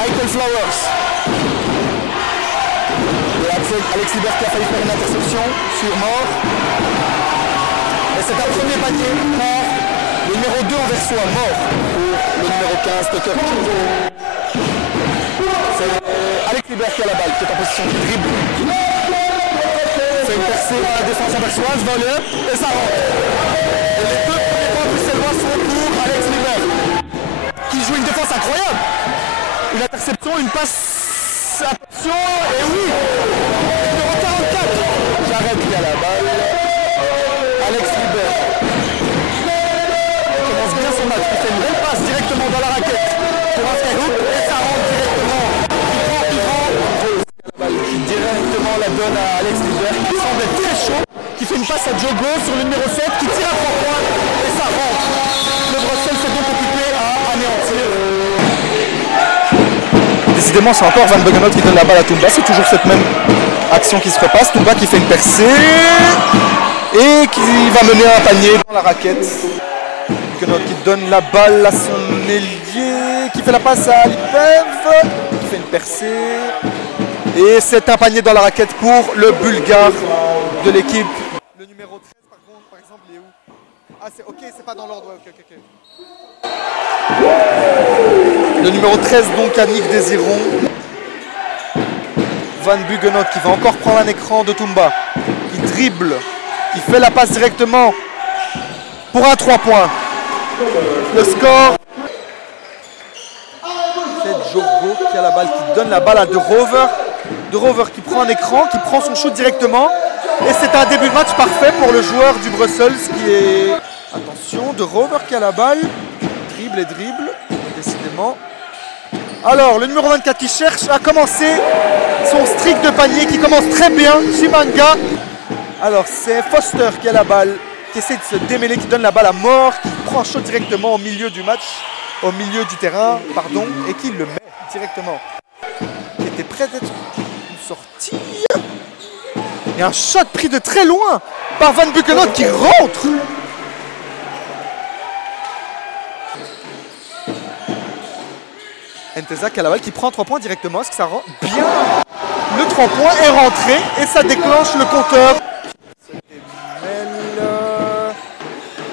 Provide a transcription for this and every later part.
Michael Flowers. Et Alex Libert qui a failli faire une interception sur Mort. Et c'est un premier panier pour le numéro 2 anversois, Mort, pour le numéro 15, Tucker. C'est Alex Libert qui a la balle, qui est en position de dribble. C'est une percée dans la défense anversoise, voleur, et ça rentre. Et les deux premiers points bruxellois sont pour Alex Libert, qui joue une défense incroyable. Une interception, une passe, attention, et oui, numéro 44. J'arrête qui a la balle. Alex Libert commence bien son match, il fait une belle passe directement dans la raquette pour un skyhook et ça rentre directement. Il prend, qui directement la donne à Alex Libert qui semble être très chaud, qui fait une passe à Jogo sur le numéro 7 qui tire à 3 points et ça rentre. Le Bruxelles s'est donc occupé à anéantir. Décidément, c'est encore Van Buggenhout qui donne la balle à Toumba. C'est toujours cette même action qui se repasse. Toumba qui fait une percée et qui va mener un panier dans la raquette. Buggenhout qui donne la balle à son ailier, qui fait la passe à Alipev, qui fait une percée. Et c'est un panier dans la raquette pour le Bulgare de l'équipe. Le numéro 13, par exemple, il est où? Ah, c'est ok, c'est pas dans l'ordre. Ok. Le numéro 13, donc, Annick Désiron. Van Buggenhout qui va encore prendre un écran de Toumba. Qui dribble, qui fait la passe directement pour un 3 points. Le score. C'est Jogo qui a la balle, qui donne la balle à De Rover. De Rover qui prend un écran, qui prend son shoot directement. Et c'est un début de match parfait pour le joueur du Brussels qui est... Attention, De Rover qui a la balle. Dribble, décidément. Alors, le numéro 24 qui cherche à commencer son streak de panier, qui commence très bien, Chimanga. Alors, c'est Foster qui a la balle, qui essaie de se démêler, qui donne la balle à Mort, qui prend un shot directement au milieu du match, au milieu du terrain, pardon, et qui le met directement. Qui était prêt d'être une sortie. Et un shot pris de très loin par Van Buggenhout qui rentre. Nteza qui a la balle, qui prend 3 points directement. Est-ce que ça rend bien? Le 3 points est rentré et ça déclenche le compteur.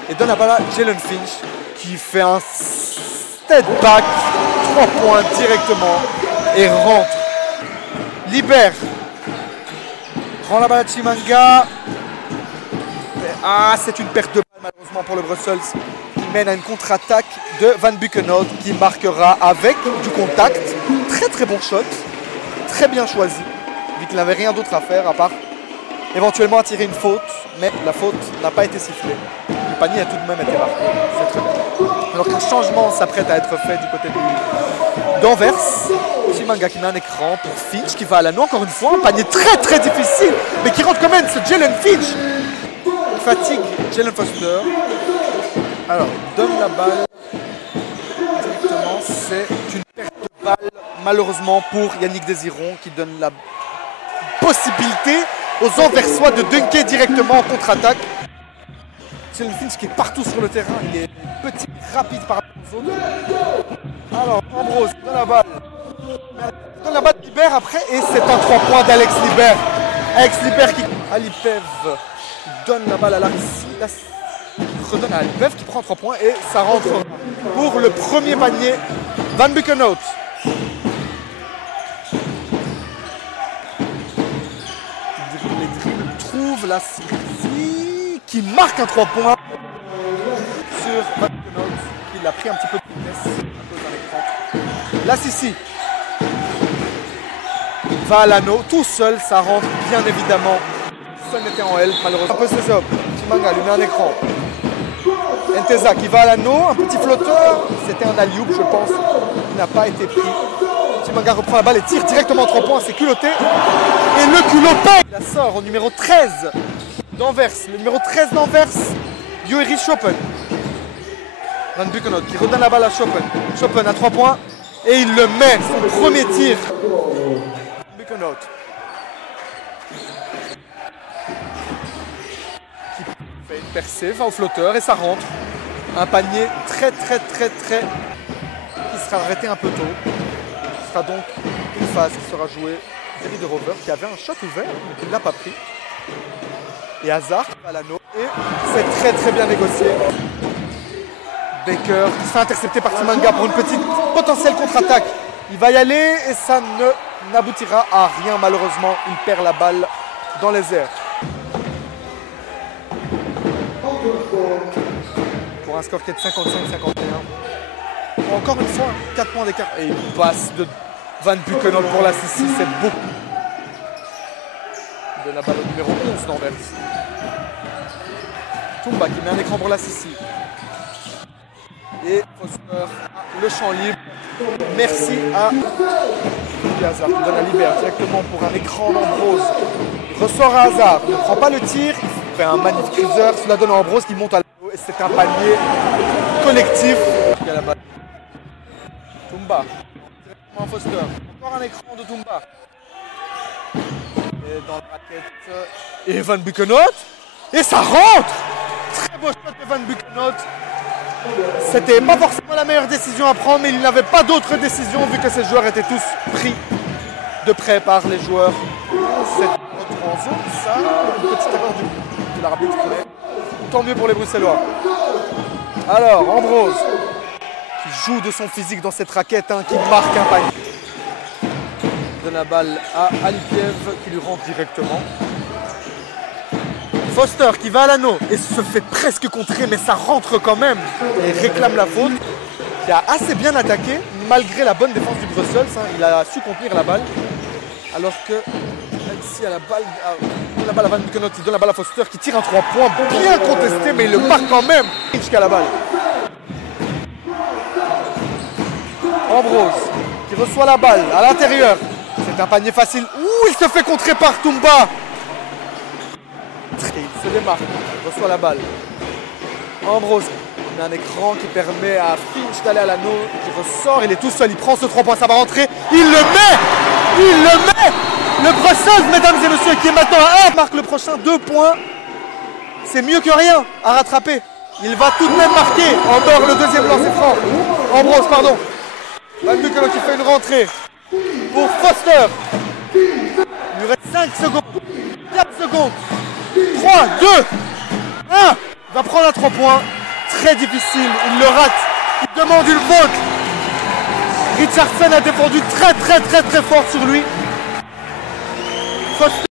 Et donne la balle à Jalen Finch qui fait un step back. 3 points directement et rentre. Libère. Prend la balle à Chimanga. Ah, c'est une perte de balle malheureusement pour le Brussels. Mène à une contre-attaque de Van Buggenhout qui marquera avec du contact. Très bon shot, très bien choisi, vu qu'il n'avait rien d'autre à faire à part éventuellement attirer une faute, mais la faute n'a pas été sifflée. Le panier a tout de même été marqué, c'est très bien. Alors qu'un changement s'apprête à être fait du côté d'Anvers. Chimanga qui met un écran pour Finch qui va à l'anneau encore une fois, un panier très difficile, mais qui rentre quand même, ce Jalen Finch. Fatigue Jalen Foster. Alors, donne la balle directement, c'est une perte de balle malheureusement pour Yannick Désiron qui donne la possibilité aux Anversois de dunker directement en contre-attaque. C'est une Finch qui est partout sur le terrain, il est petit, rapide par rapport aux autres. Alors, Ambrose donne la balle. Donne la balle de Libert après et c'est un 3 points d'Alex Libert. Alex Libert qui... Alipev donne la balle à Larissi. Redonne à Alipev qui prend 3 points et ça rentre pour le premier panier. Van Buggenhout. Les dribbles trouvent la Sissi qui marque un 3 points sur Van Buggenhout qui l'a pris un petit peu de vitesse à cause d'un écran. La Sissi va à l'anneau tout seul, ça rentre bien évidemment. Seul était en L malheureusement. Un peu ses hommes. Chimanga lui met un écran. Nteza qui va à l'anneau, un petit flotteur, c'était un alley-oop je pense, il n'a pas été pris. Chimanga reprend la balle et tire directement 3 points, c'est culotté. Et le culotté, il la sort au numéro 13 d'Anvers, le numéro 13 d'Anvers, Yoeri Schoppen. Van Buggenhout qui redonne la balle à Schoppen. Schoppen à 3 points et il le met, son premier tir. Buggenhout. Fait une percée, va au flotteur et ça rentre. Un panier très qui sera arrêté un peu tôt. Ce sera donc une phase qui sera jouée. Série de Rover qui avait un shot ouvert, mais qui ne l'a pas pris. Et Hazard à l'anneau. Et c'est très très bien négocié. Baker qui se fait intercepter par Timanga pour une petite potentielle contre-attaque. Il va y aller et ça n'aboutira à rien malheureusement. Il perd la balle dans les airs. Pour un score qui est de 55-51. Encore une fois, 4 points d'écart. Et une passe de Van Buchenholz pour la Sissi, c'est beaucoup. De la balle au numéro 11 d'Anvers. Toumba qui met un écran pour la Sissi. Et Foster a le champ libre. Merci à Hazard qui donne à Libert directement pour un écran d'Ambrose. Il ressort à Hazard, il ne prend pas le tir, il fait un magnifique cruiser, cela donne à Ambrose qui monte à l'eau et c'est un panier collectif. Il y a la balle. Toumba, directement à Foster. Encore un écran de Toumba. Et dans la raquette. Et Van Buchenholz. Et ça rentre! Très beau shot de Van Buchenholz. C'était pas forcément la meilleure décision à prendre, mais il n'avait pas d'autre décision vu que ces joueurs étaient tous pris de près par les joueurs. Cette retour en zone, ça, une petite erreur de l'arbitre, mais tant mieux pour les Bruxellois. Alors, Ambrose, qui joue de son physique dans cette raquette, qui marque un panier. Donne la balle à Alipiev qui lui rentre directement. Foster qui va à l'anneau et se fait presque contrer, mais ça rentre quand même et réclame la faute. Il a assez bien attaqué malgré la bonne défense du Brussels. Il a su contenir la balle. Alors que ici à la balle à Van Buchenholz, il donne la balle à Foster qui tire un 3 points bien contesté, mais il le marque quand même jusqu'à la balle. Ambrose qui reçoit la balle à l'intérieur. C'est un panier facile. Ouh, il se fait contrer par Toumba. Il se démarque, il reçoit la balle. Ambrose, il a un écran qui permet à Finch d'aller à l'anneau, qui ressort, il est tout seul, il prend ce 3 points, ça va rentrer, il le met. Le Brussels, mesdames et messieurs, qui est maintenant à 1, marque le prochain 2 points. C'est mieux que rien à rattraper. Il va tout de même marquer. Amber, le deuxième lancer franc. Ambrose, pardon. Van Buchenholz qui fait une rentrée pour Foster. Il lui reste 5 secondes, 4 secondes. 3, 2, 1. Il va prendre un 3 points. Très difficile. Il le rate. Il demande une faute. Richardson a défendu très fort sur lui. Foster